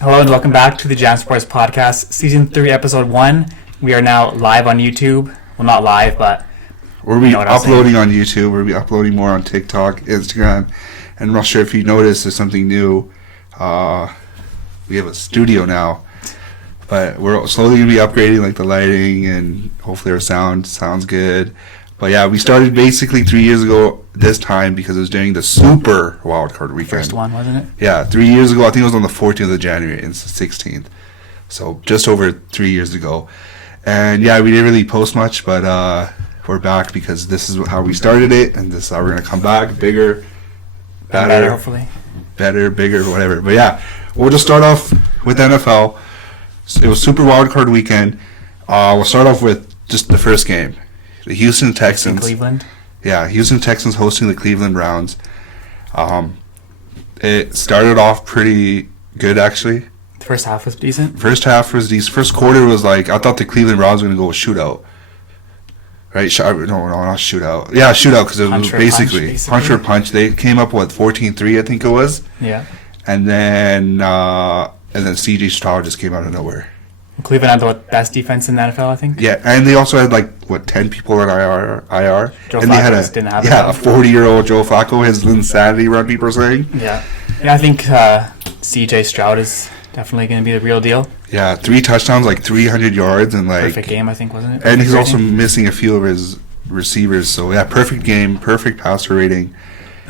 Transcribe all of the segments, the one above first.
Hello and welcome back to the Jam Sports Podcast, Season 3, Episode 1. We are now live on YouTube. Well, not live, but... We'll be uploading on YouTube. We'll be uploading more on TikTok, Instagram. And I'm not sure if you noticed there's something new. We have a studio now. But we're slowly going to be upgrading like the lighting and hopefully our sound sounds good. But yeah, we started basically 3 years ago this time because it was during the Super Wildcard Weekend. First one, wasn't it? Yeah, 3 years ago. I think it was on the 14th of January and it's the 16th. So just over 3 years ago. And yeah, we didn't really post much, but we're back because this is how we started it. And this is how we're going to come back. Bigger, better, hopefully. Better, bigger, whatever. But yeah, we'll just start off with NFL. It was Super Wildcard Weekend. We'll start off with just the first game. The Houston Texans. In Cleveland. Yeah, Houston Texans hosting the Cleveland Browns. It started off pretty good, actually. The first half was decent. First half was decent. First quarter was like, I thought the Cleveland Browns were going to go with shootout. Right? No, not shootout. Yeah, shootout, because it was basically punch for punch. They came up with 14-3, I think it was. Yeah. And then C.J. Stroud just came out of nowhere. Cleveland had the best defense in the NFL, I think. Yeah, and they also had 10 people on IR. Joe and Flacco they had just didn't have it. a 40-year-old Joe Flacco, his insanity run, people are saying. Yeah, I think C.J. Stroud is definitely going to be the real deal. Yeah, 3 touchdowns, 300 yards, and perfect game, I think, wasn't it? And he's also missing a few of his receivers. So yeah, perfect game, perfect passer rating.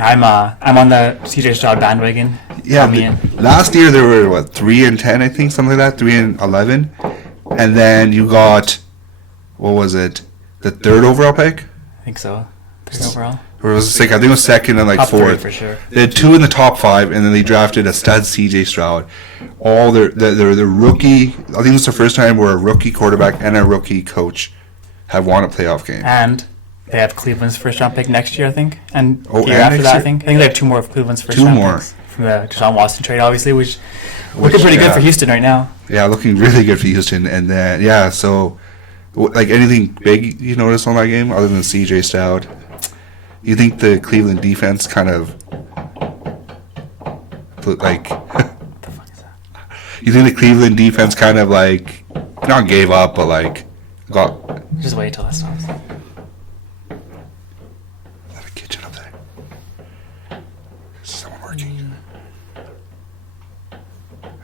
I'm on the C.J. Stroud bandwagon. Yeah, last year there were 3-10, I think, something like that, 3-11, and then you got, what was it, the 3rd overall pick? I think so. 3rd overall. Or was it second? I think it was second and top 4th. For sure. They had 2 in the top 5, and then they drafted a stud C.J. Stroud. All their rookie. I think it's the first time where a rookie quarterback and a rookie coach have won a playoff game. And they have Cleveland's first round pick next year, I think. And year after that, I think they have 2 more of Cleveland's first round picks from the Deshaun Watson trade, obviously, which looking pretty good for Houston right now. Yeah, looking really good for Houston. And then so anything big you notice on that game other than C.J. Stroud? You think the Cleveland defense kind of What the fuck is that? You think the Cleveland defense kind of not gave up, but got... Just wait till that stops. Is that a kitchen up there? Is someone working?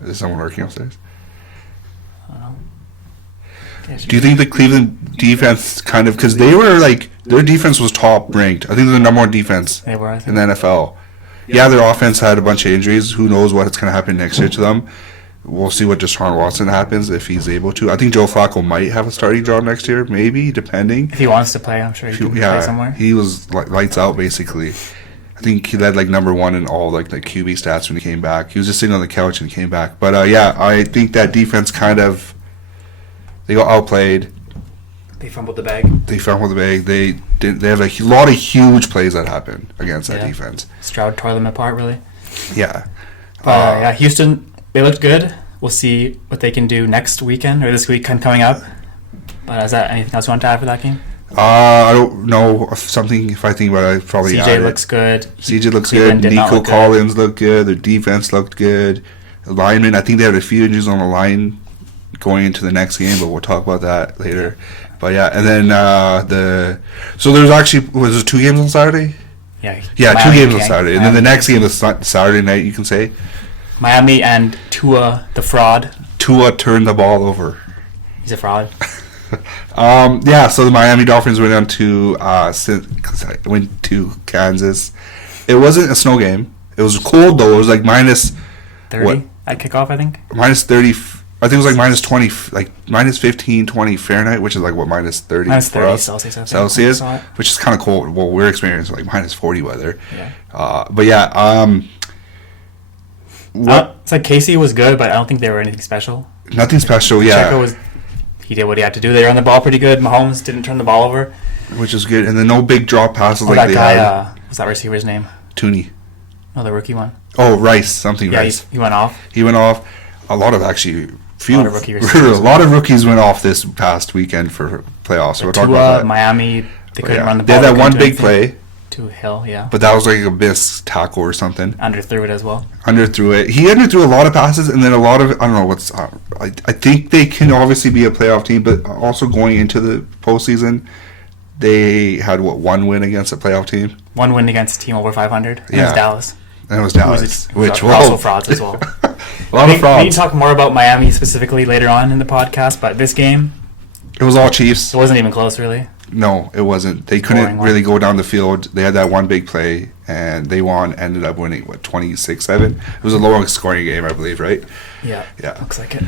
Is someone working upstairs? I don't know. Do you think the Cleveland defense kind of... Because they were their defense was top ranked. I think they're the number 1 defense they were, I think. in the NFL. Yeah, their offense had a bunch of injuries. Who knows what's going to happen next year to them. We'll see what Deshaun Watson happens if he's able to. I think Joe Flacco might have a starting job next year, maybe, depending. If he wants to play, I'm sure he can play somewhere. He was lights out, basically. I think he led number 1 in all the QB stats when he came back. He was just sitting on the couch and he came back. But I think that defense kind of, they got outplayed. They fumbled the bag. They have a lot of huge plays that happen against that defense. Stroud tore them apart, really. Yeah. Houston, they looked good. We'll see what they can do next weekend or this weekend coming up. But is that anything else you want to add for that game? I don't know if I think about it, I'd probably CJ looks good. CJ looks good. Nico Collins looked good. Their defense looked good. The linemen, I think they had a few injuries on the line going into the next game, but we'll talk about that later. But yeah, and then so there's actually, was there 2 games on Saturday? Yeah, 2 games on Saturday. And then the next game is Saturday night, you can say. Miami and Tua, the fraud. Tua turned the ball over. He's a fraud. So the Miami Dolphins went to Kansas. It wasn't a snow game. It was cold though. It was minus 30 at kickoff, I think. Minus 30. I think it was minus 20, minus 15, 20 Fahrenheit, which is minus 30 minus 30 for us. Celsius, which is kind of cold. Well, we're experiencing minus 40 weather. Yeah. But yeah, it's Casey was good, but I don't think they were anything special. Nothing special, yeah. He did what he had to do. They ran the ball pretty good. Mahomes didn't turn the ball over, which is good. And then no big drop passes that they guy, had. What's that receiver's name? Tooney. No, the rookie one. Oh, Rice. Rice. He went off. A lot of actually... A lot of rookies went off this past weekend for playoffs. So we'll talk about that. Miami, they couldn't run the ball. They had that one big play To Hill, yeah. But that was like a missed tackle or something. Underthrew it as well. Underthrew it. He underthrew a lot of passes, and then a lot of, I don't know what's. I think they can obviously be a playoff team, but also going into the postseason, they had one win against a playoff team. One win against a team over 500. And Yeah. it was Dallas. And it was Dallas, which were also frauds as well. a lot of frauds. We need to talk more about Miami specifically later on in the podcast, but this game, It was all Chiefs. it wasn't even close, really. No, it wasn't. They couldn't really go down the field. They had that one big play, and they ended up winning, 26-7? It was a lowest scoring game, I believe, right? Yeah. Yeah. Looks like it.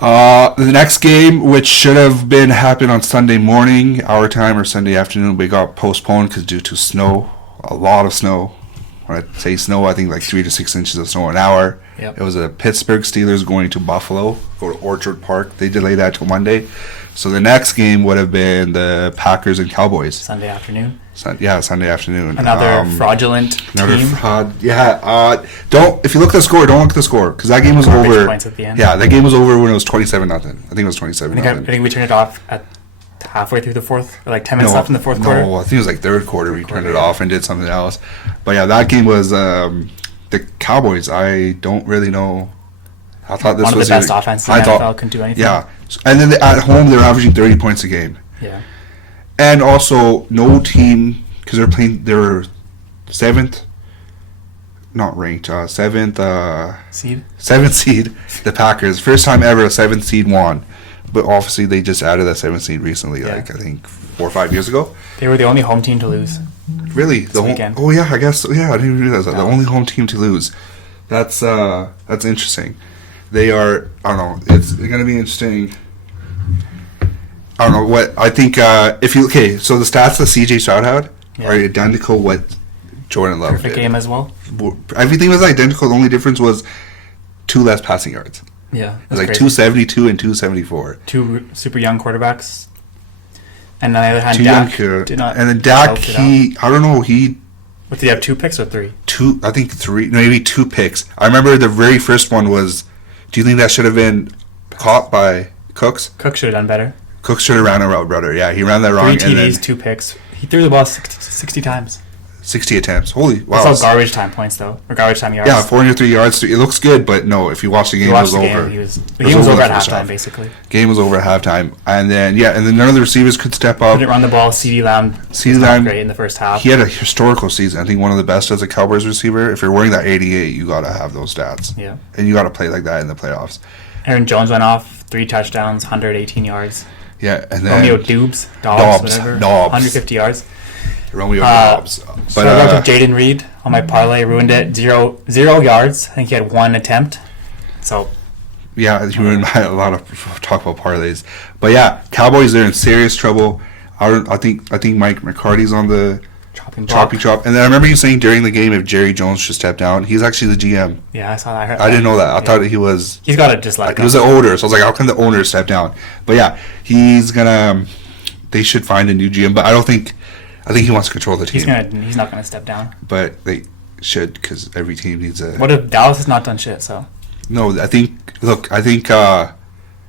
The next game, which should have been happened on Sunday morning, our time, or Sunday afternoon, we got postponed because due to snow, a lot of snow. When I say snow, I think like 3 to 6 inches of snow an hour. Yep. It was a Pittsburgh Steelers going to Buffalo, go to Orchard Park. They delayed that till Monday. So the next game would have been the Packers and Cowboys. Sunday afternoon. Sunday afternoon. Another fraudulent team. Fraud. Yeah. If you look at the score, don't look at the score because that game was Garbage over. points at the end. Yeah, that game was over when it was 27-0. I think it was 27-0. I think we turned it off at halfway through the fourth, or like 10 minutes left in the fourth quarter. No, I think it was like third quarter. We turned it off and did something else. But yeah, that game was the Cowboys. I don't really know. I thought this one was of the best offenses in the NFL, couldn't do anything. Yeah, and then at home they were averaging 30 points a game. Yeah. And also no team, because they're seventh, not ranked, seventh seed. The Packers, first time ever a seventh seed won. But obviously they just added that seventh seed recently, I think 4 or 5 years ago. They were the only home team to lose. Really? Oh yeah, I guess. Yeah, I didn't realize that. No. The only home team to lose. That's interesting. They are. I don't know. It's going to be interesting. I don't know what I think. So the stats that CJ Stroud had are identical what Jordan Love Perfect did. game as well. Everything was identical. The only difference was 2 less passing yards. Yeah, It was like 272 and 274. Two super young quarterbacks. And on the other hand, Too Dak young, did not. and then Dak, I don't know, What, did he have 2 picks or 3? 2, I think 3, maybe 2 picks. I remember the very first one was, do you think that should have been caught by Cooks? Cook should have done better. Cooks should have ran a route better. Yeah, he ran that wrong. 3 TDs, 2 picks. He threw the ball 60 times. 60 attempts. Holy, wow. That's all garbage time points, though. Or garbage time yards. Yeah, 403 yards. It looks good, but no, if you watch the game, it was over. The game was over at halftime, basically. Game was over at halftime. And then none of the receivers could step up. Couldn't run the ball. CeeDee Lamb was not great in the first half. He had a historical season. I think one of the best as a Cowboys receiver. If you're wearing that 88, you got to have those stats. Yeah. And you got to play like that in the playoffs. Aaron Jones went off, 3 touchdowns, 118 yards. Yeah, and then Romeo Dobbs, 150 yards. Romeo Dobbs. But so I got to Jaden Reed on my parlay, ruined it. Zero yards. I think he had 1 attempt. So yeah, you ruined a lot of talk about parlays. But yeah, Cowboys are in serious trouble. I think Mike McCarty's on the choppy chop. And then I remember you saying during the game if Jerry Jones should step down. He's actually the GM. Yeah, I saw that. I didn't know that. I thought he was. He's got to just let it go. He was the owner, so I was like, how can the owner step down? But yeah, he's gonna. They should find a new GM, but I don't think. I think he wants to control the team. He's not going to step down. But they should, because every team needs a. What if Dallas has not done shit? So. No, I think. Look, I think.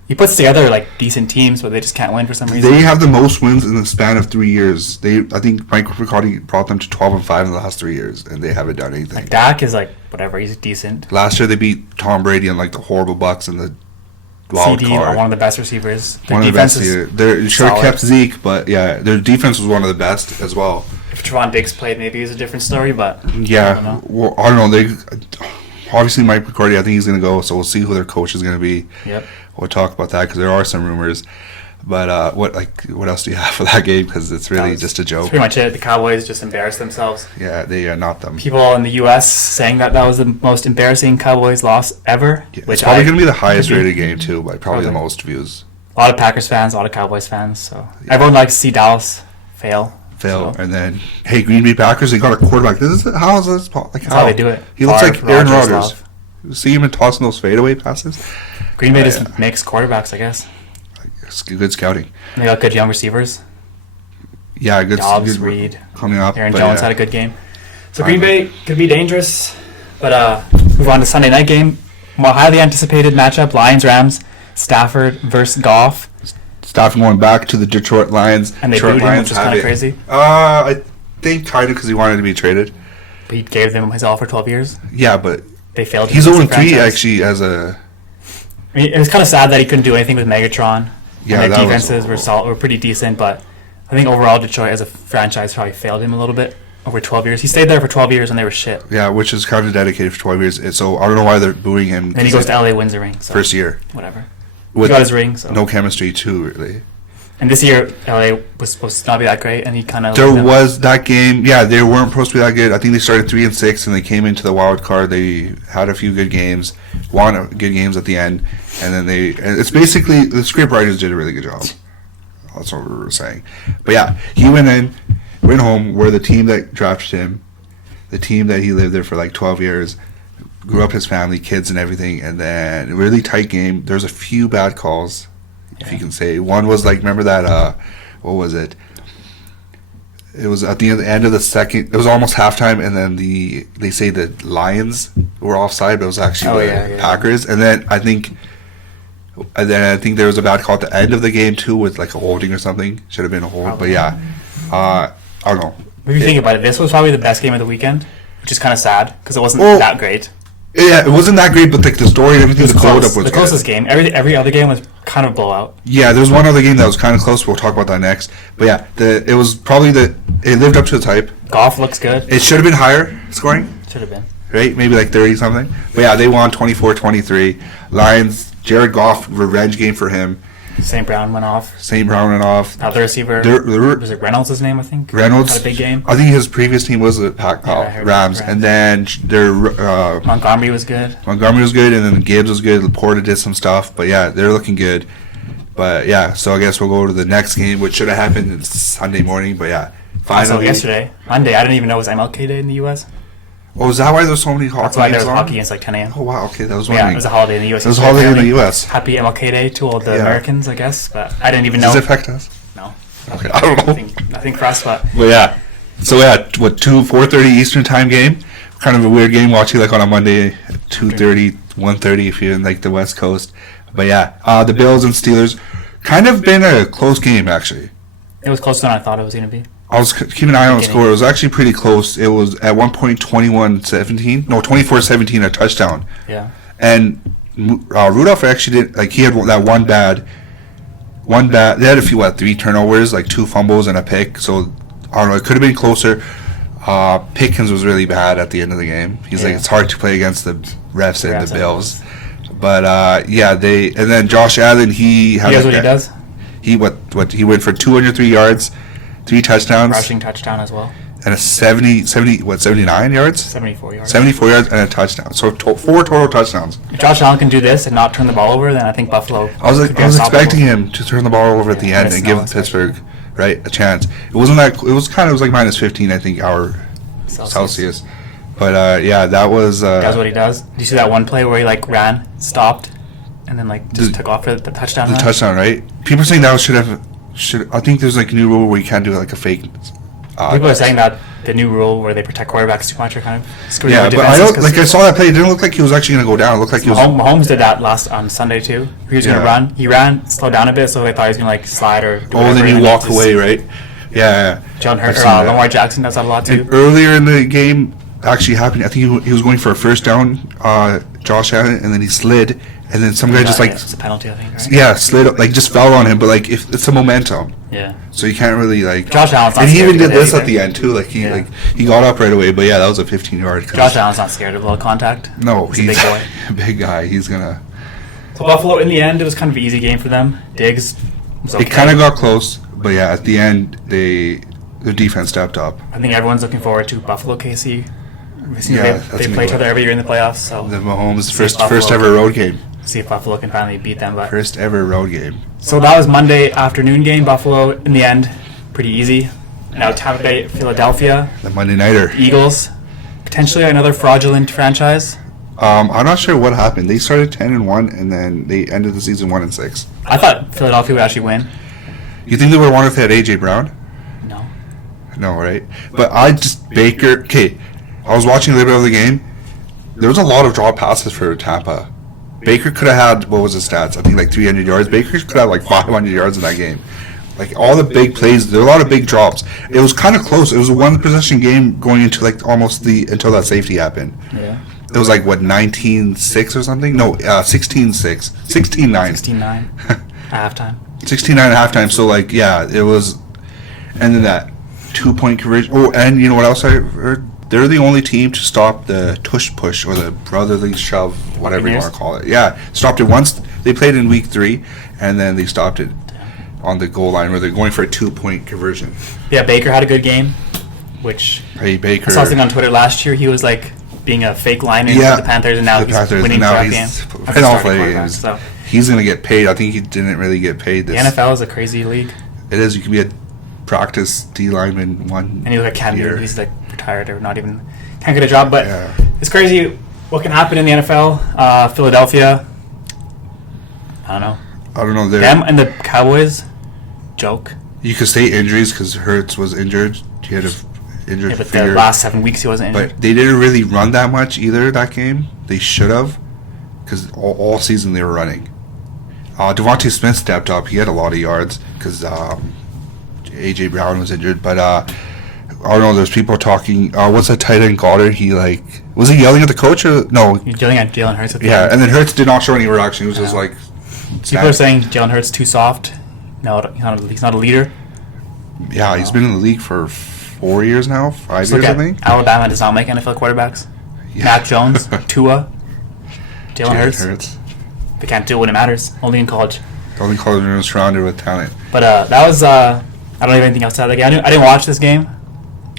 He puts together like decent teams, but they just can't win for some reason. They have the most wins in the span of 3 years. I think Mike McCarty brought them to 12-5 in the last 3 years, and they haven't done anything. Like Dak is like whatever. He's decent. Last year they beat Tom Brady and like the horrible Bucks and the wild CD card. One of the best receivers. One of the best. They should have kept Zeke, but yeah, their defense was one of the best as well. If Trevon Diggs played, maybe it's a different story, but yeah, I don't know. They obviously Mike McCarty. I think he's going to go, so we'll see who their coach is going to be. Yep. We'll talk about that because there are some rumors. But what else do you have for that game? Because it's really just a joke. That's pretty much it. The Cowboys just embarrassed themselves. Yeah, they are not them. People in the U.S. saying that was the most embarrassing Cowboys loss ever. Yeah, it's probably going to be the highest rated game too, by probably the most views. A lot of Packers fans, a lot of Cowboys fans. So everyone likes to see Dallas fail. And then Green Bay Packers, they got a quarterback. How is this? Like how they do it. He looks like Aaron Rodgers. See him tossing those fadeaway passes. Green Bay just makes quarterbacks, I guess. It's good scouting. And they got good young receivers. Yeah, good. Dobbs, Reed, coming up. Aaron Jones had a good game. So Green Bay could be dangerous. But move on to Sunday night game. More highly anticipated matchup: Lions-Rams. Stafford versus Goff. Stafford going back to the Detroit Lions. And they booed him, which is kind of crazy. think kind of because he wanted to be traded. But he gave them his all for 12 years. Yeah, but They failed. he's him as a 0-3 franchise. actually as a. I mean, it was kind of sad that he couldn't do anything with Megatron. Yeah, and that their was defenses were pretty decent, but I think overall Detroit as a franchise probably failed him a little bit over 12 years. He stayed there for 12 years and they were shit. Yeah, which is kind of dedicated for 12 years. And so I don't know why they're booing him. Then he goes to LA, wins a ring. So First year. whatever. With he got his ring. So. no chemistry too, really. And this year, LA was supposed to not be that great, and he kind of. There was that game. Yeah, they weren't supposed to be that good. I think they started 3-6, and they came into the wild card. They had a few good games, won good games at the end, and then and it's basically the script writers did a really good job. That's what we were saying. But yeah, he went home. Where the team that drafted him, the team that he lived there for like 12 years, grew up his family, kids, and everything, and then a really tight game. There's a few bad calls. If you can say. One was like, remember that, what was it? It was at the end of the second, it was almost halftime, and then they say the Lions were offside, but it was actually Packers. And then I think there was a bad call at the end of the game too, with like a holding or something. Should have been a hold, Probably. but yeah. I don't know. If you think about it, this was probably the best game of the weekend, which is kind of sad, because it wasn't that great. Yeah, it wasn't that great, but like the story and everything, the close up was the closest game. Every other game was kind of blowout. Yeah, there was one other game that was kind of close. We'll talk about that next. But yeah, it was probably it lived up to the type. Golf looks good. It should have been higher scoring. Should have been. Right? Maybe like 30 something. But yeah, they won 24-23. Lions, Jared Goff, revenge game for him. St. Brown went off. Other receiver. Was it Reynolds' his name, I think? Reynolds. Had a big game. I think his previous team was the Rams. And then their Montgomery was good. And then Gibbs was good. Laporta did some stuff. But yeah, they're looking good. But yeah, so I guess we'll go to the next game, which should have happened Sunday morning. But yeah, finally. Also yesterday, Monday, I didn't even know it was MLK Day in the U.S. Oh, is that why there's so many hockey That's why there games was on? hockey against like 10 a.m. Oh, wow. Okay, that was Yeah, it was a holiday in the U.S. It was a holiday in the U.S. Happy MLK Day to all the Americans, I guess. But I didn't even know. Does it affect us? No. Okay, I don't know. Nothing for us, but. But yeah. So yeah, 4:30 Eastern time game. Kind of a weird game watching like on a Monday, 2:30, 1:30 if you're in like the West Coast. But yeah, the Bills and Steelers kind of been a close game actually. It was closer than I thought it was going to be. I was keeping an eye on the score. It was actually pretty close. It was at one point 21-17. No, 24-17, a touchdown. Yeah. And Rudolph actually did, he had that one bad. They had a few, 3 turnovers, 2 fumbles and a pick. So, I don't know, it could have been closer. Pickens was really bad at the end of the game. He's it's hard to play against the refs and the Bills. But, and then Josh Allen, he had. He knows what he does? He went for 203 yards. 3 touchdowns. Rushing touchdown as well. And a 79 yards? 74 yards. 74 yards and a touchdown. So 4 total touchdowns. If Josh Allen can do this and not turn the ball over, then I think Buffalo. I was expecting him to turn the ball over at the end and give Pittsburgh a chance. It wasn't that. It was like minus 15, I think, hour Celsius. But that was. That's what he does. Did you see that one play where he ran, stopped, and then just took off for the touchdown? The touchdown, right? People are saying that should I think there's a new rule where you can't do a fake. People are saying that the new rule where they protect quarterbacks too much are kind of screwing but I don't I saw that play. It didn't look like he was actually going to go down. It looked like he was. Mahomes did that on Sunday too. He was going to run. He ran, slowed down a bit, so they thought he was going to slide or. Then he walked away, right? Yeah. John Lamar Jackson does that a lot too. And earlier in the game, actually happened. I think he was going for a first down, Josh Allen, and then he slid. And then some guy just it's a penalty, I think, right? Yeah, slid just fell on him, but if it's a momentum. Yeah. So you can't really Josh Allen's not and he even did this either. at the end too. He got up right away, but yeah, that was a 15-yard. Josh Allen's not scared of a little contact. No, he's a big boy. A big guy. He's gonna. So Buffalo, in the end, it was kind of an easy game for them. Diggs was okay. It kind of got close, but yeah, at the end, the defense stepped up. I think everyone's looking forward to Buffalo KC. Yeah, they play each other every year in the playoffs. So the Mahomes first ever road game. See if Buffalo can finally beat them. But first ever road game. So that was Monday afternoon game. Buffalo, in the end, pretty easy. Now Tampa Bay, Philadelphia. The Monday Nighter. Eagles, potentially another fraudulent franchise. I'm not sure what happened. They started 10-1, and then they ended the season 1-6. I thought Philadelphia would actually win. You think they would have won if they had AJ Brown? No. No, right? But Baker. Okay, I was watching a little bit of the game. There was a lot of drop passes for Tampa. Baker could have had, what was his stats? I think 300 yards. Baker could have 500 yards in that game. Like all the big plays, there were a lot of big drops. It was kind of close. It was a one possession game going into like almost until that safety happened. Yeah. It was like what 19-6 or something? No, 16-6, 16-9. 16-9 at halftime. 16-9 at halftime. So like it was, and then that 2-point conversion. Oh, and you know what else I heard? They're the only team to stop the tush push or the brotherly shove, whatever you want to call it. Yeah, stopped it once. They played in week 3, and then they stopped it on the goal line where they're going for a 2-point conversion. Yeah, Baker had a good game, which Baker. I saw something on Twitter last year. He was like being a fake lineman for the Panthers, and now he's winning draft games. So he's going to get paid. I think he didn't really get paid. The NFL is a crazy league. It is. You can be a practice D lineman and he like can't do. He's like retired or not even can't get a job. But it's crazy what can happen in the NFL. Philadelphia. I don't know. Them and the Cowboys. Joke. You could say injuries because Hurts was injured. He had an injured but finger. The last 7 weeks he wasn't injured. But they didn't really run that much either that game. They should have because all season they were running. Devontae Smith stepped up. He had a lot of yards because A.J. Brown was injured. But I don't know. There's people talking. What's that tight end Goddard? Was he yelling at the coach or no? He was yelling at Jalen Hurts. And then Hurts did not show any reaction. He was just like. People are saying Jalen Hurts too soft. No, he's not a leader. Yeah, he's been in the league for 4 years now, 5 years, I think. Alabama does not make NFL quarterbacks. Yeah. Mac Jones, Tua, Jalen Hurts. They can't do it when it matters. Only in college. Only college is surrounded with talent. But that was. I don't have anything else to add. I didn't watch this game.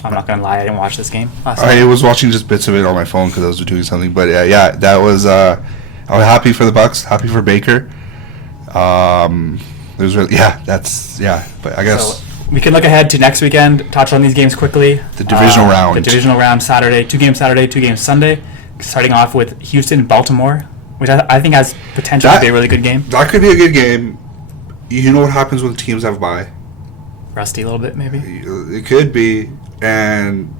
I'm not gonna lie. I didn't watch this game. I was watching just bits of it on my phone because I was doing something. But that was. I was happy for the Bucs. Happy for Baker. There's really, but I guess so we can look ahead to next weekend. Touch on these games quickly. The divisional round. The divisional round Saturday. 2 games Saturday, 2 games Sunday. Starting off with Houston and Baltimore, which I think has potential to be a really good game. That could be a good game. You know what happens when teams have bye? Rusty a little bit, maybe. It could be, and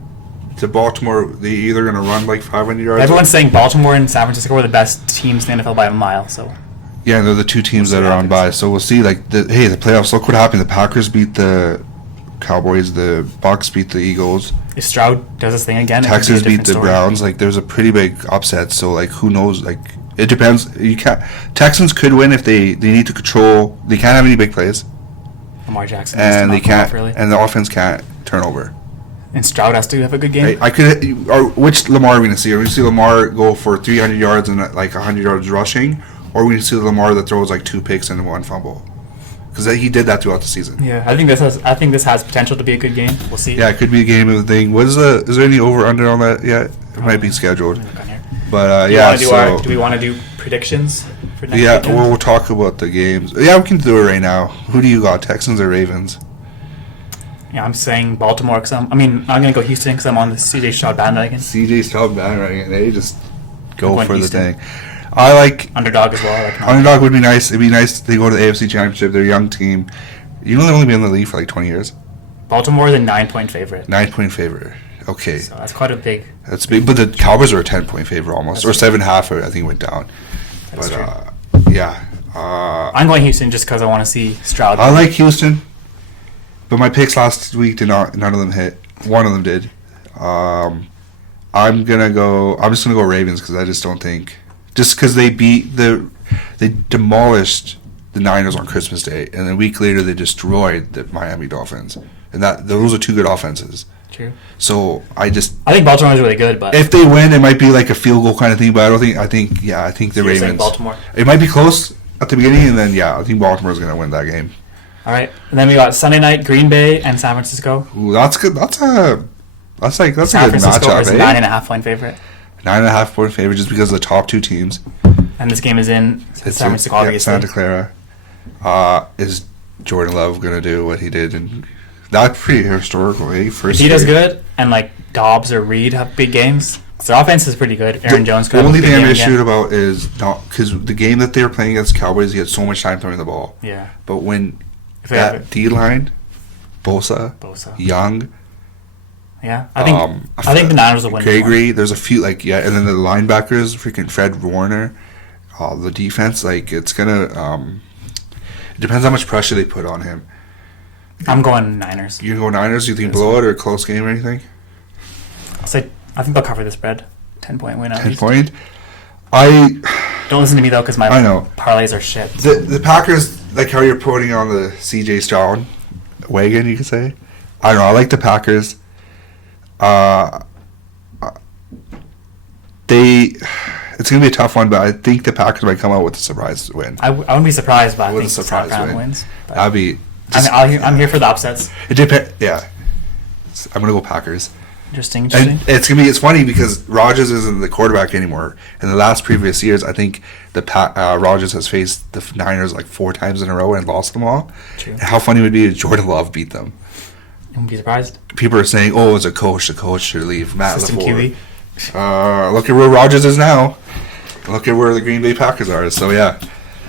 to Baltimore, they're either going to run like 500 yards. Everyone's saying Baltimore and San Francisco are the best teams in the NFL by a mile. So. Yeah, they're the 2 teams that are on bye. So we'll see. Like, the playoffs. Look what happened. The Packers beat the Cowboys. The Bucs beat the Eagles. If Stroud does this thing again, Texans beat the Browns. Like, there's a pretty big upset. So, like, who knows? Like, it depends. You can't. Texans could win if they need to control. They can't have any big plays. Lamar Jackson. And they can't. And the offense can't turn over. And Stroud has to have a good game. I could. Or which Lamar are we going to see? Are we going to see Lamar go for 300 yards and like 100 yards rushing? Or we see Lamar that throws like 2 picks and 1 fumble, because he did that throughout the season. Yeah, I think this has potential to be a good game. We'll see. Yeah, it could be a game of the thing. Is there any over under on that yet? It might be scheduled. But do we want to do predictions for next weekend? Yeah, we'll talk about the games. Yeah, we can do it right now. Who do you got? Texans or Ravens? Yeah, I'm saying Baltimore because I'm gonna go Houston because I'm on the C.J. Stroud bandwagon. C.J. Stroud bandwagon. They just go for Houston. The thing. I like underdog as well. Underdog would be nice. It'd be nice if they go to the AFC Championship. They're a young team. They've only been in the league for like 20 years. Baltimore is a 9-point favorite. 9-point favorite. Okay. So that's quite a big. That's big, but the Cowboys are a 10-point favorite almost, or 7.5. I think went down. That's true. I'm going Houston just because I want to see Stroud. I like Houston, but my picks last week did not. None of them hit. One of them did. I'm just gonna go Ravens because I just don't think. Just because they demolished the Niners on Christmas Day, and then a week later they destroyed the Miami Dolphins, and those are 2 good offenses. True. So I think Baltimore is really good, but if they win, it might be like a field goal kind of thing. But I don't think. I think the Ravens. Baltimore. It might be close at the beginning, and then I think Baltimore is going to win that game. All right, and then we got Sunday night, Green Bay and San Francisco. Ooh, that's good. That's a good matchup. San Francisco is a 9.5-point favorite. 9.5-point favorite just because of the top 2 teams. And this game is in San Francisco, obviously. Santa Clara. Is Jordan Love going to do what he did? And that's pretty historical, eh? If he does good, and like Dobbs or Reed have big games, their offense is pretty good. Aaron Jones could have a big game. The only thing I'm issued about is not because the game that they were playing against the Cowboys, he had so much time throwing the ball. Yeah. But when that D-line, Bosa, Young. Yeah, I think the Niners will win. Gregory, there's a few and then the linebackers, freaking Fred Warner, the defense, it's gonna. It depends how much pressure they put on him. I'm going Niners. You go Niners? You think blowout or a close game or anything? I think they'll cover the spread. 10-point win. 10-point. Don't listen to me though, because my parlays are shit. The Packers, like how you're putting on the CJ Stroud wagon, you could say. I don't know. I like the Packers. It's going to be a tough one, but I think the Packers might come out with a surprise win. I wouldn't be surprised, but I think the South Carolina wins. That'd be. I'm here for the upsets. It depends. Yeah, I'm going to go Packers. Interesting. And it's funny because Rodgers isn't the quarterback anymore. In the last previous years, I think Rodgers has faced the Niners like 4 times in a row and lost them all. True. And how funny would it be if Jordan Love beat them? I wouldn't be surprised. People are saying, "Oh, it's a coach. The coach should leave." Matt System LaFleur. Look at where Rodgers is now. Look at where the Green Bay Packers are. So yeah.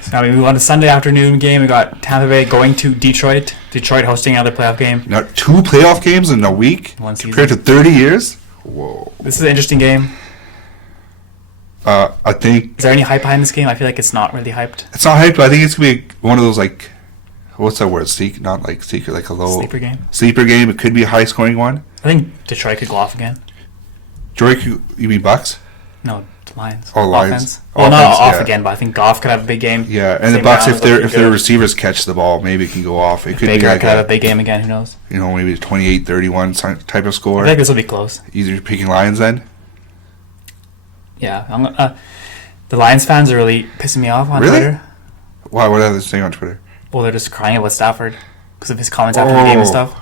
So now we move on to Sunday afternoon game. We got Tampa Bay going to Detroit. Detroit hosting another playoff game. Now 2 playoff games in a week compared to 30 years. Whoa. This is an interesting game. I think. Is there any hype behind this game? I feel like it's not really hyped. It's not hyped, but I think it's gonna be one of those like, what's that word? Not like secret, like a low sleeper game. Sleeper game. It could be a high scoring one. I think Detroit could go off again. Detroit, you mean Bucks? No, Lions. Oh, Lions. Offense. Well, not off again, but I think Goff could have a big game. Yeah, and the Bucks, if their receivers catch the ball, maybe it can go off. It could Baker be like could have a big game again. Who knows? Maybe 28-31 type of score. I think this will be close. Either picking Lions then. Yeah, the Lions fans are really pissing me off on Twitter. Why? What are they saying on Twitter? Well, they're just crying about Stafford because of his comments after the game and stuff.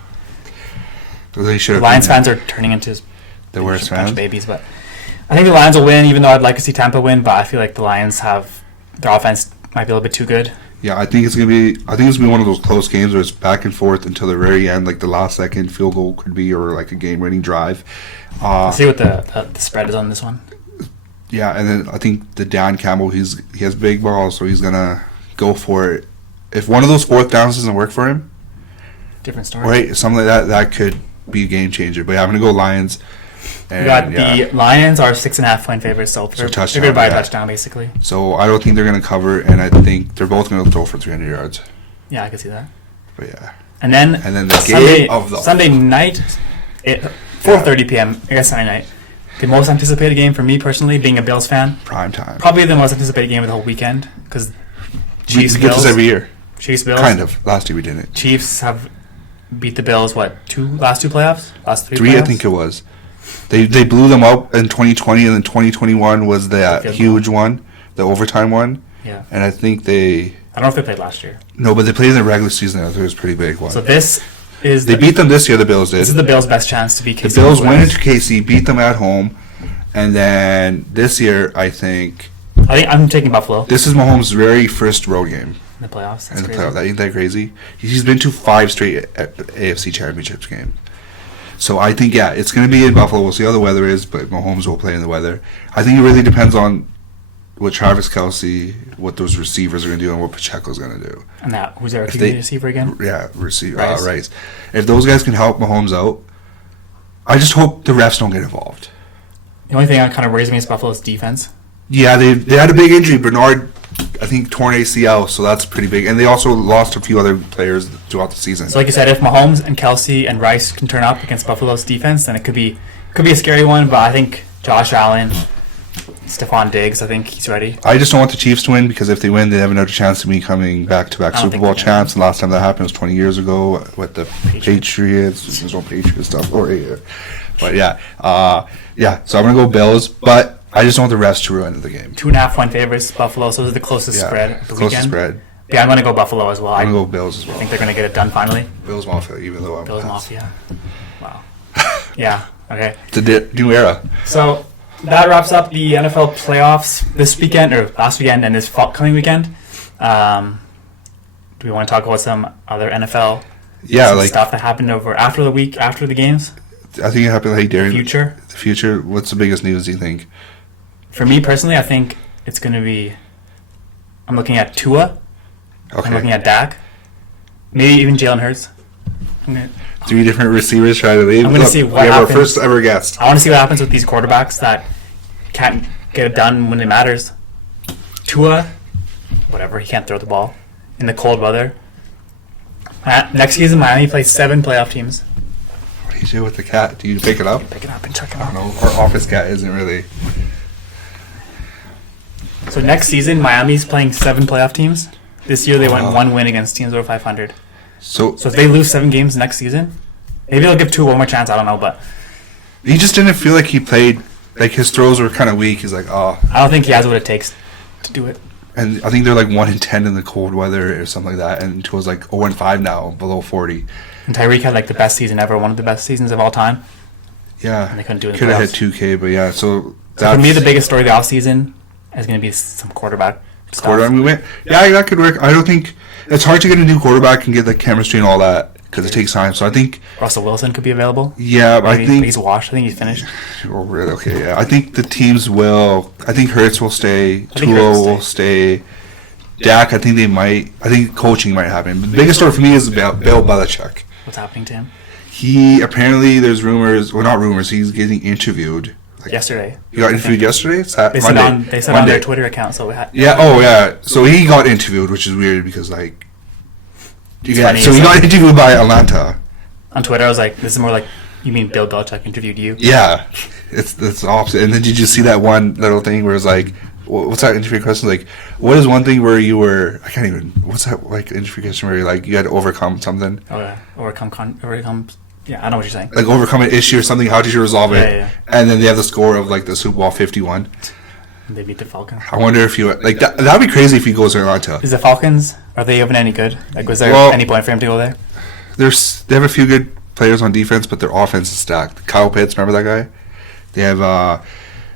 The Lions fans are turning into the worst bunch fans. Of babies, but I think the Lions will win. Even though I'd like to see Tampa win, but I feel like the Lions have their offense might be a little bit too good. Yeah, I think it's gonna be one of those close games where it's back and forth until the very end, like the last second field goal could be, or like a game-winning drive. Let's see what the spread is on this one. Yeah, and then I think the Dan Campbell, he has big balls, so he's gonna go for it. If one of those 4th downs doesn't work for him, different story. Right, something like that could be a game changer. But yeah, I'm gonna go Lions. And, the Lions are 6.5-point favorites, so they're going to buy a touchdown basically. So I don't think they're going to cover, and I think they're both going to throw for 300 yards. Yeah, I can see that. But yeah. And then the game of the Sunday night, 4:30 p.m. I guess Sunday night. The most anticipated game for me personally, being a Bills fan. Prime time. Probably the most anticipated game of the whole weekend because Chiefs. We get this every year. Chiefs Bills. Kind of. Last year we didn't. Chiefs have beat the Bills. Last 2 playoffs? Last 3 3 playoffs? I think it was. They blew them up in 2020, and then 2021 was that huge one, the overtime one. Yeah. And I think I don't know if they played last year. No, but they played in the regular season. I think it was a pretty big one. So this is... They beat them this year, the Bills did. This is the Bills' best chance to beat KC. The Bills went into KC, beat them at home, and then this year, I think I'm taking Buffalo. This is Mahomes' very first road game. In the playoffs. That's crazy. That ain't that crazy? He's been to 5 straight AFC Championships games. So I think, it's going to be in Buffalo. We'll see how the weather is, but Mahomes will play in the weather. I think it really depends on what Travis Kelce, what those receivers are going to do, and what Pacheco's going to do. And who's their QB receiver again? Yeah, Rice. If those guys can help Mahomes out, I just hope the refs don't get involved. The only thing that kind of worries me is Buffalo's defense. Yeah, they had a big injury. Bernard, I think, torn ACL, so that's pretty big. And they also lost a few other players throughout the season. So like you said, if Mahomes and Kelce and Rice can turn up against Buffalo's defense, then it could be a scary one. But I think Josh Allen, Stephon Diggs, I think he's ready. I just don't want the Chiefs to win, because if they win, they have another chance of me coming back-to-back Super Bowl champs. The last time that happened was 20 years ago with the Patriots. There's no Patriot stuff. But so I'm going to go Bills, but I just don't want the refs to ruin the game. 2.5-point favorites, Buffalo. So this is the closest spread of the weekend. Spread. Yeah, I'm going to go Buffalo as well. I'm going to go Bills as well. I think they're going to get it done finally. Bills Mafia, even though I'm Bills Mafia. Wow. Yeah, okay. It's a new era. So that wraps up the NFL playoffs this weekend, or last weekend, and this coming weekend. Do we want to talk about some other NFL stuff that happened after the games? I think it happened during the future. What's the biggest news, do you think? For me personally, I think it's going to be, I'm looking at Tua. Okay. I'm looking at Dak. Maybe even Jalen Hurts. 3 different receivers trying to leave. I'm going to see what happens. Our first ever guest. I want to see what happens with these quarterbacks that can't get it done when it matters. Tua, whatever, he can't throw the ball in the cold weather. Next season, Miami plays 7 playoff teams. What do you do with the cat? Do you pick it up? Pick it up and check it I out. don't know. Our office cat isn't really. So next season, Miami's playing 7 playoff teams. This year, they went 1 win against teams over 500. So if they lose 7 games next season, maybe they'll give 2 one more chance. I don't know, but he just didn't feel like he played. Like his throws were kind of weak. He's like, oh. I don't think he has what it takes to do it. And I think they're like 1-10 in the cold weather or something like that. And Tua's like 0-5 now, below 40. And Tyreek had like the best season ever, one of the best seasons of all time. Yeah. And they couldn't do it. Could have hit 2K, but yeah. So for me, the biggest story of the offseason is going to be some quarterback stuff. Quarterback movement? Yeah, that could work. I don't think it's hard to get a new quarterback and get the chemistry and all that because it takes time. So I think Russell Wilson could be available. Yeah, but I think he's washed. I think he's finished. Oh, really? Okay, yeah. I think the teams will. I think Hurts will stay. Tua will stay. Dak, I think they might. I think coaching might happen. But the biggest story for me is Bill Belichick. What's happening to him? He apparently there's rumors. Well, not rumors. He's getting interviewed. Like yesterday. He got interviewed yesterday? They said on their Twitter account. So yeah. Oh, yeah. So he got interviewed, which is weird because like. Yeah. So he got interviewed by Atlanta. On Twitter, I was like, "This is more like you mean Bill Belichick interviewed you?" Yeah, it's the opposite. And then did you see that one little thing where it's like, what's that interview question? Like, what is one thing where you were? I can't even. What's that like interview question where you had to overcome something? Oh yeah, overcome. Yeah, I know what you're saying. Like overcome an issue or something. How did you resolve it? Yeah. And then they have the score of like the Super Bowl 51. And they beat the Falcons. I wonder if you like that. That'd be crazy if he goes to Atlanta. Is the Falcons? Are they even any good? Like, was there any point for him to go there? They have a few good players on defense, but their offense is stacked. Kyle Pitts, remember that guy? They have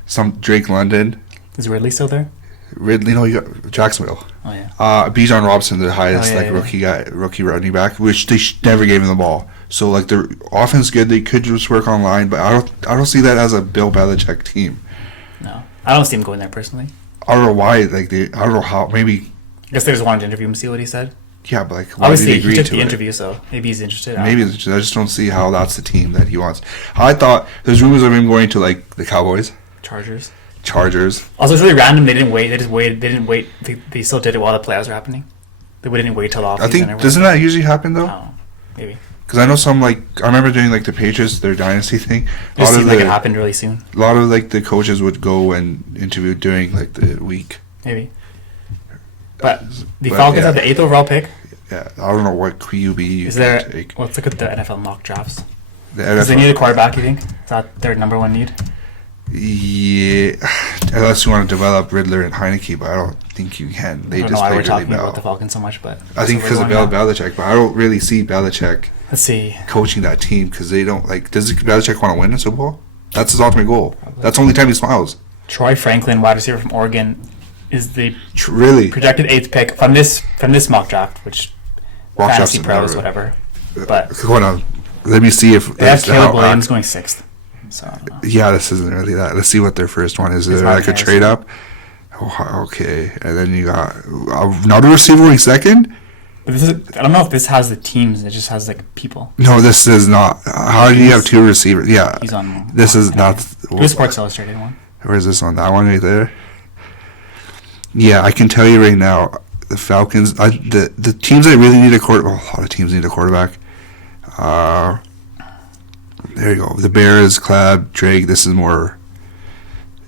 some Drake London. Is Ridley still there? Ridley, no, you got Jacksonville. Oh yeah. Bijan Robinson, the highest rookie running back, which they never gave him the ball. So like their offense good, they could just work online, but I don't see that as a Bill Belichick team. No, I don't see him going there personally. I don't know why. Like I don't know how. Maybe. I guess they just wanted to interview him, see what he said. Yeah, but like why obviously did he agree he took to the it? interview, so maybe he's interested. Maybe I just don't see how that's the team that he wants. I thought there's rumors of him going to like the Cowboys, Chargers. Also, it's really random. They didn't wait. They just waited. They didn't wait. They still did it while the playoffs were happening. They didn't wait till the offseason. I think doesn't that usually happen though? Oh, maybe. Because I know some I remember doing like the Patriots, their dynasty thing. It seemed like it happened really soon. A lot of like the coaches would go and interview during like the week. Maybe. But the Falcons have the 8th overall pick. Yeah, I don't know what QB you can take. Let's look at the NFL mock drafts. Does they need a quarterback, you think? Is that their number one need? Yeah, unless you want to develop Riddler and Heineke, but I don't think you can. They just play really well. We're talking about the Falcons so much, but I think because of Belichick, but I don't really see Belichick. Let's see. Coaching that team because they don't like. Does Belichick want to win a Super Bowl? That's his ultimate goal. Probably. That's the only time he smiles. Troy Franklin, wide receiver from Oregon, is the really projected 8th pick from this mock draft, which Fantasy Pros, whatever. But hold on, let me see if they have Caleb Williams going 6th. So yeah, this isn't really that. Let's see what their first one is. Is there like a trade up? Oh, okay, and then you got another receiver going 2nd. But I don't know if this has the teams. It just has like people. No, this is not. How do you have 2 receivers? Yeah, he's on. This is not. Who's Sports Illustrated one? Where's this one? That one right there. Yeah, I can tell you right now, the Falcons. The teams that really need a quarterback. A lot of teams need a quarterback. There you go. The Bears, Clabb, Drake. This is more.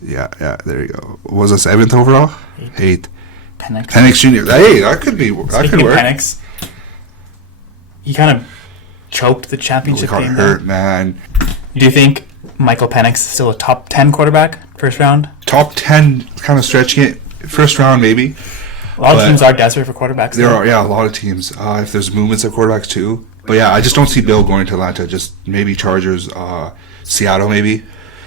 Yeah. There you go. Was this 7th overall? 8th. Penix Jr. Hey, that could be. That could work. Penix, he kind of choked the championship game. Hurt, man. Do you think Michael Penix is still a top 10 quarterback first round? Top 10, kind of stretching it. First round, maybe. A lot of teams are desperate for quarterbacks. There are, a lot of teams. If there's movements of quarterbacks too. But yeah, I just don't see Bill going to Atlanta. Just maybe Chargers, Seattle, maybe.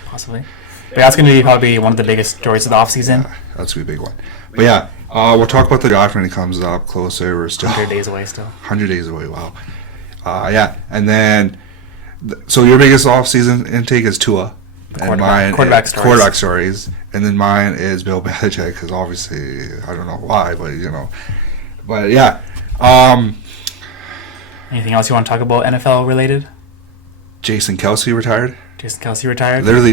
Possibly. But that's going to be probably one of the biggest stories of the offseason. Yeah, that's going to be a big one. But yeah, we'll talk about the draft when it comes up closer. We're still 100 days away still. 100 days away, wow. Yeah, and then, so your biggest offseason intake is Tua. And mine quarterback stories. And then mine is Bill Belichick, because obviously, I don't know why, but But yeah. Anything else you want to talk about NFL related? Jason Kelce retired. Literally,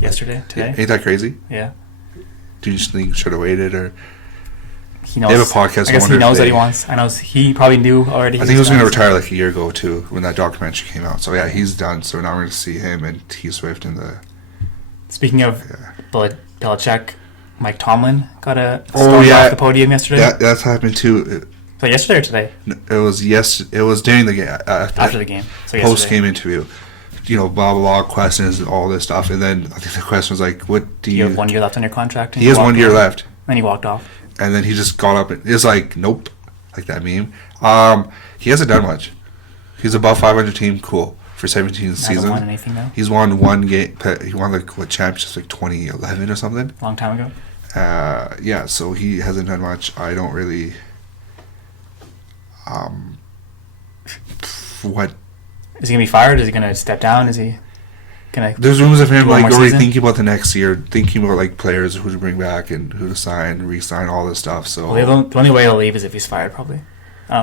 yesterday, today. Ain't that crazy? Yeah. Do you just think should have waited or? he knows. They have a podcast. I guess he knows what he wants. I know he probably knew already. I think he was going to retire like a year ago too when that documentary came out. So yeah, he's done. So now we're going to see him and T Swift in the. Speaking of Belichick, Mike Tomlin got stormed off the podium yesterday. Yeah, that's happened too. So yesterday or today? It was It was during the game. After the game. So post game interview. You know, blah blah blah questions and all this stuff, and then I think the question was like, "What do you have 1 year left on your contract?" He has 1 year left. Then he walked off. And then he just got up and it's like, "Nope," like that meme. He hasn't done much. He's above 500 team, cool for 17th season. Hasn't won anything though. He's won one game. He won championships like 2011 or something. A long time ago. Yeah. So he hasn't done much. I don't really. What? Is he gonna be fired? Is he gonna step down? Is he gonna? There's rumors of him like already thinking about the next year, thinking about like players who to bring back and who to sign, re-sign, all this stuff. So the only way he'll leave is if he's fired, probably.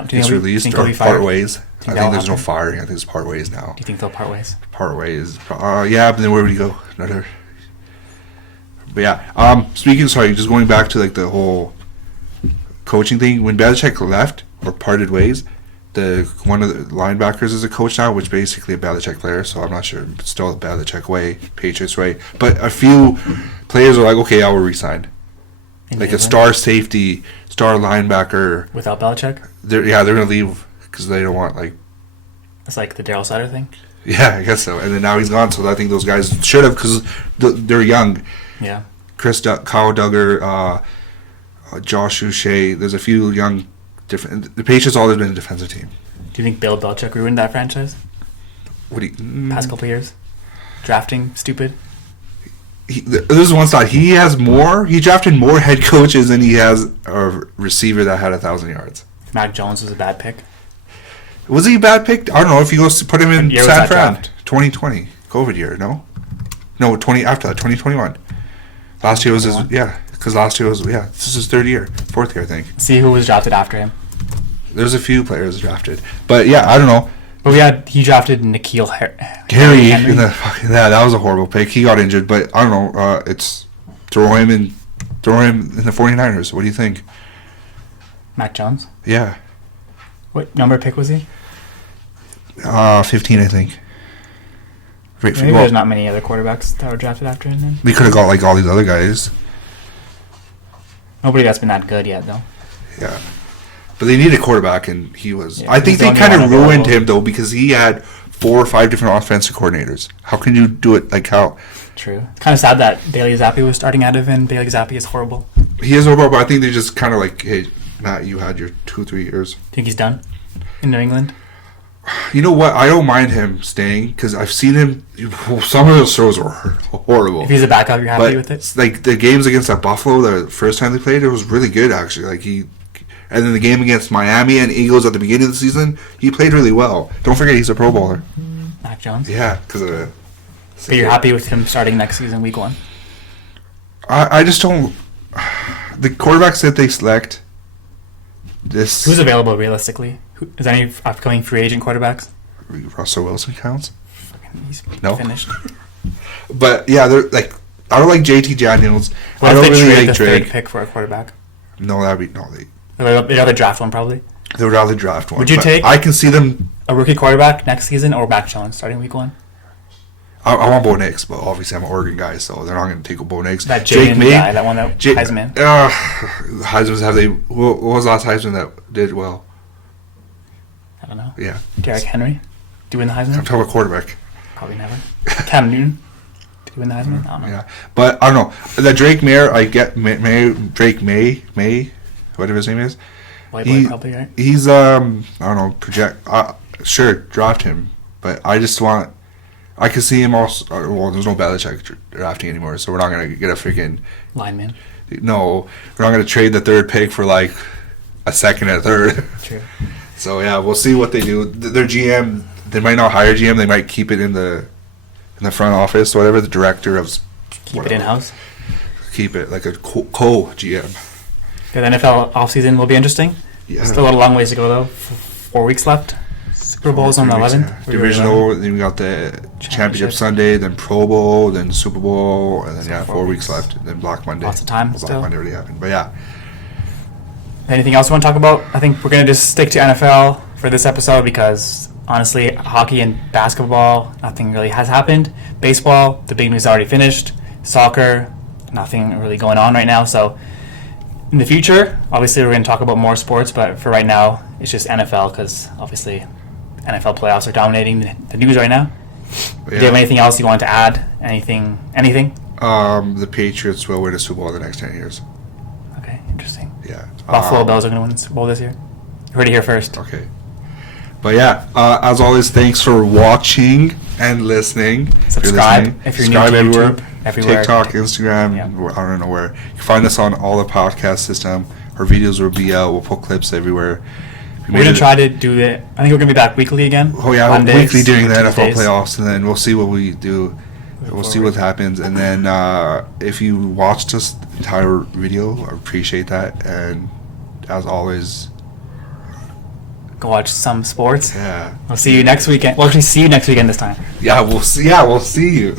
He's released or part ways. I think there's no firing. I think it's part ways now. Do you think they'll part ways? Part ways. Yeah, but then where would he go? Another. But yeah. Just going back to like the whole coaching thing. When Belichick left or parted ways. One of the linebackers is a coach now, which basically a Belichick player, so I'm not sure. It's still the Belichick way, Patriots way. But a few players are like, okay, I will resign. Like a star safety, star linebacker. Without Belichick? They're going to leave because they don't want like... It's like the Darryl Sutter thing? Yeah, I guess so. And then now he's gone, so I think those guys should have because they're young. Yeah. Kyle Duggar, Josh Uche, there's a few young... The Patriots always been a defensive team. Do you think Bill Belichick ruined that franchise? Past couple years, drafting stupid. This is one side. He drafted more head coaches than he has a receiver that had 1,000 yards. Mac Jones was a bad pick. Was he a bad pick? I don't know if you go put him in San Fran. 2020 COVID year. No, 20 after that 2021. Last year was because last year was this is his fourth year I think. See who was drafted after him. There's a few players drafted, but yeah, I don't know. But he drafted N'Keal Harry in that was a horrible pick. He got injured, but I don't know. It's throw him in the 49ers. What do you think? Mac Jones? Yeah. What number pick was he? 15, I think. Maybe there's not many other quarterbacks that were drafted after him then. We could have got like all these other guys. Nobody that's been that good yet, though. Yeah. But they need a quarterback, and he was... Yeah, I think they kind of ruined him, though, because he had 4 or 5 different offensive coordinators. How can you do it like how... True. It's kind of sad that Bailey Zappi was starting out of, and Bailey Zappi is horrible. He is horrible, but I think they just kind of like, hey, Matt, you had your 2-3 years. Think he's done in New England? You know what? I don't mind him staying, because I've seen him... Some of those throws were horrible. If he's a backup, you're happy with it? Like, the games against Buffalo, the first time they played, it was really good, actually. Like, and then the game against Miami and Eagles at the beginning of the season, he played really well. Don't forget, he's a Pro Bowler. Mac Jones? Yeah, because of... But you're happy with him starting next season, week 1? I just don't... The quarterbacks that they select... Who's available realistically? Is there any upcoming free agent quarterbacks? Russell Wilson counts? He's finished. But, yeah, they're like... I don't like JT Daniels. I don't really like Drake. Third pick for a quarterback? No, that'd be... No, they'd rather draft one, probably. They would rather draft one. Would you take... I can see them... A rookie quarterback next season or Mac Jones starting week 1? I want Bo Nix, but obviously I'm an Oregon guy, so they're not going to take a Bo Nix. That Jake May guy, that one that Heisman. Heisman's have they... What was the last Heisman that did well? I don't know. Yeah. Derrick Henry? Do you win the Heisman? I'm talking about quarterback. Probably never. Cam Newton? Did you win the Heisman? I don't know. Yeah. But, I don't know. The Drake May, I get... Drake May, whatever his name is. White boy probably, right? He's, I don't know, sure, draft him. But I just want... I could see him also... Well, there's no Belichick drafting anymore, so we're not going to get a freaking... Lineman. No, we're not going to trade the third pick for, like, a second and a third. True. So, yeah, we'll see what they do. Their GM, they might not hire GM. They might keep it in the front office, whatever, the director of... Keep it in-house? Keep it, like a co-GM. The NFL offseason will be interesting. Yeah. Still a long ways to go, though. 4 weeks left. Super Bowl's on the 11th. Yeah. Divisional, then we got the Championship Sunday, then Pro Bowl, then Super Bowl, and then 4 weeks left, and then Black Monday. Lots of time Black still. Monday already happened, but yeah. Anything else you want to talk about? I think we're going to just stick to NFL for this episode because, honestly, hockey and basketball, nothing really has happened. Baseball, the big news is already finished. Soccer, nothing really going on right now. So, in the future, obviously, we're going to talk about more sports, but for right now, it's just NFL because, obviously, NFL playoffs are dominating the news right now. Yeah. Do you have anything else you want to add? Anything? The Patriots will win a Super Bowl in the next 10 years. Okay, interesting. Yeah. Buffalo Bills are going to win the Super Bowl this year. You heard it here first. Okay. But yeah, as always, thanks for watching and listening. Subscribe if you're new to YouTube. Everywhere. TikTok, Instagram, I don't know where. You can find us on all the podcast system. Our videos will be out. We'll put clips everywhere. We're going to try to do it. I think we're going to be back weekly again. Oh, yeah, Mondays, weekly during the NFL playoffs, and then we'll see what we do. We'll see what happens. And then if you watched this entire video, I appreciate that. And as always, go watch some sports. Yeah. I'll see you next weekend. Well, actually, see you next weekend this time. Yeah, we'll see you.